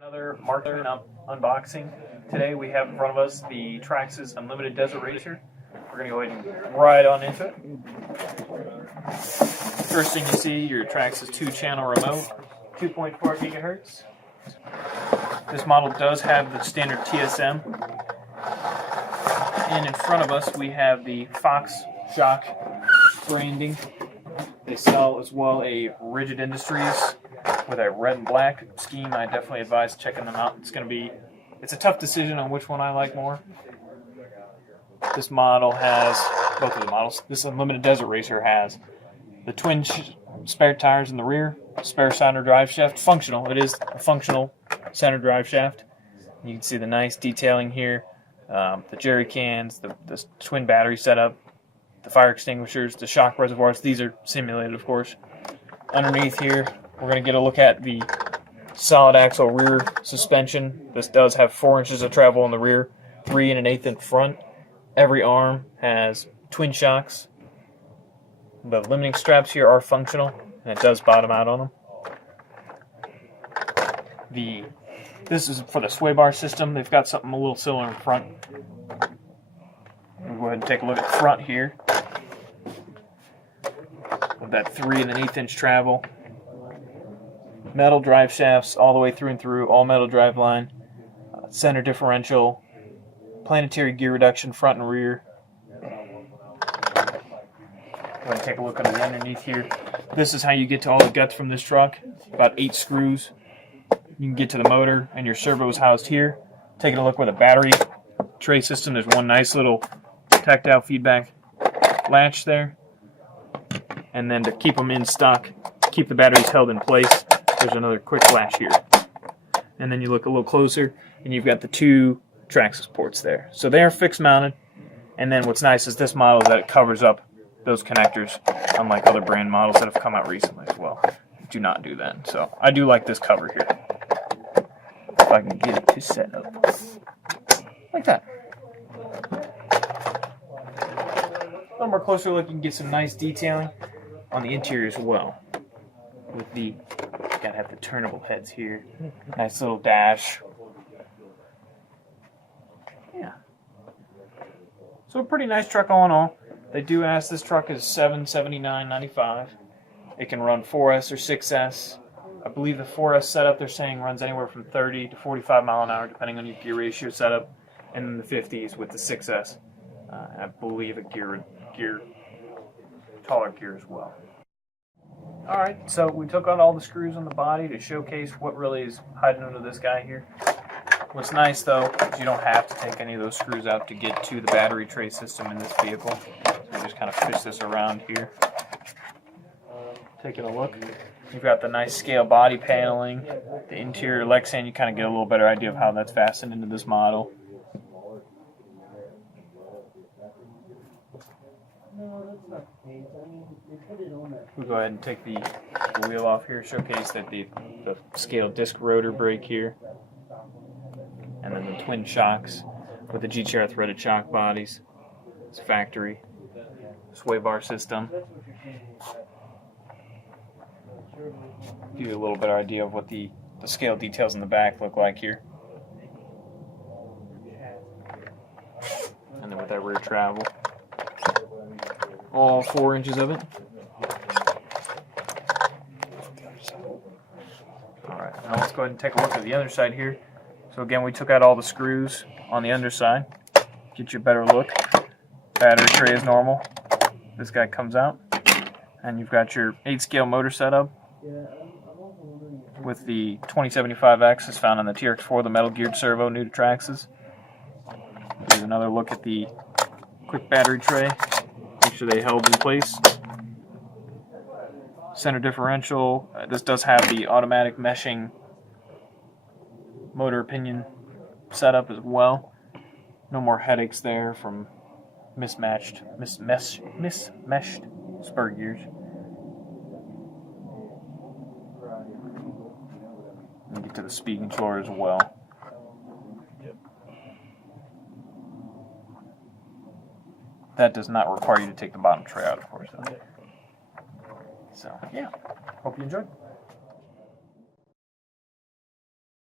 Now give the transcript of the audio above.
Another marksman unboxing. Today we have in front of us the Traxxas Unlimited Desert Racer. We're going to go ahead and ride on into it. First thing you see, your Traxxas 2-channel remote, 2.4 gigahertz. This model does have the standard TSM. And in front of us we have the Fox Shock branding. They sell as well a Rigid Industries with a red and black scheme. I definitely advise checking them out. It's a tough decision on which one I like more. This model has, both of the models, this Unlimited Desert Racer has the twin spare tires in the rear, spare center drive shaft, functional. It is a functional center drive shaft. You can see the nice detailing here, the jerry cans, the twin battery setup, the fire extinguishers, the shock reservoirs. These are simulated, of course. Underneath here, we're going to get a look at the solid axle rear suspension. This does have 4 inches of travel in the rear, 3 1/8 in front. Every arm has twin shocks. The limiting straps here are functional, and it does bottom out on them. This is for the sway bar system. They've got something a little similar in front. We'll go ahead and take a look at the front here. With that 3 1/8 inch travel. Metal drive shafts all the way through and through, all metal drive line, center differential, planetary gear reduction front and rear. Go ahead and take a look at the underneath here. This is how you get to all the guts from this truck. About 8 screws. You can get to the motor, and your servo is housed here. Taking a look with a battery tray system. There's one nice little tactile feedback latch there. And then to keep them in stock, keep the batteries held in place, there's another quick latch here. And then you look a little closer, and you've got the 2 Traxxas ports there. So they are fixed mounted. And then what's nice is this model is that it covers up those connectors, unlike other brand models that have come out recently as well. Do not do that. So I do like this cover here. If I can get it to set up like that. A little more closer look, you can get some nice detailing on the interior as well. With the, gotta have the turnable heads here. Nice little dash. Yeah. So a pretty nice truck all in all. They do ask this truck is $779.95. It can run 4S or 6S. I believe the 4S setup they're saying runs anywhere from 30 to 45 mile an hour depending on your gear ratio setup. And then the 50s with the 6S. I believe a taller gear as well. Alright, so we took out all the screws on the body to showcase what really is hiding under this guy here. What's nice though is you don't have to take any of those screws out to get to the battery tray system in this vehicle. So you just kind of fish this around here. Taking a look, you've got the nice scale body paneling, the interior Lexan. You kind of get a little better idea of how that's fastened into this model. We'll go ahead and take the wheel off here, showcase that the scale disc rotor brake here, and then the twin shocks with the GTR threaded shock bodies. It's factory sway bar system. Give you a little better idea of what the scale details in the back look like here. And then with that rear travel. All 4 inches of it. Alright, now let's go ahead and take a look at the underside here. So again, we took out all the screws on the underside. Get you a better look. Battery tray is normal. This guy comes out. And you've got your 8-scale motor setup with the 2075X is found on the TRX4, the metal geared servo, new to Traxxas. Here's another look at the quick battery tray. Make sure they held in place. Center differential. This does have the automatic meshing motor pinion setup as well. No more headaches there from mismeshed spur gears. And get to the speed controller as well. That does not require you to take the bottom tray out, of course. So, yeah. Hope you enjoyed.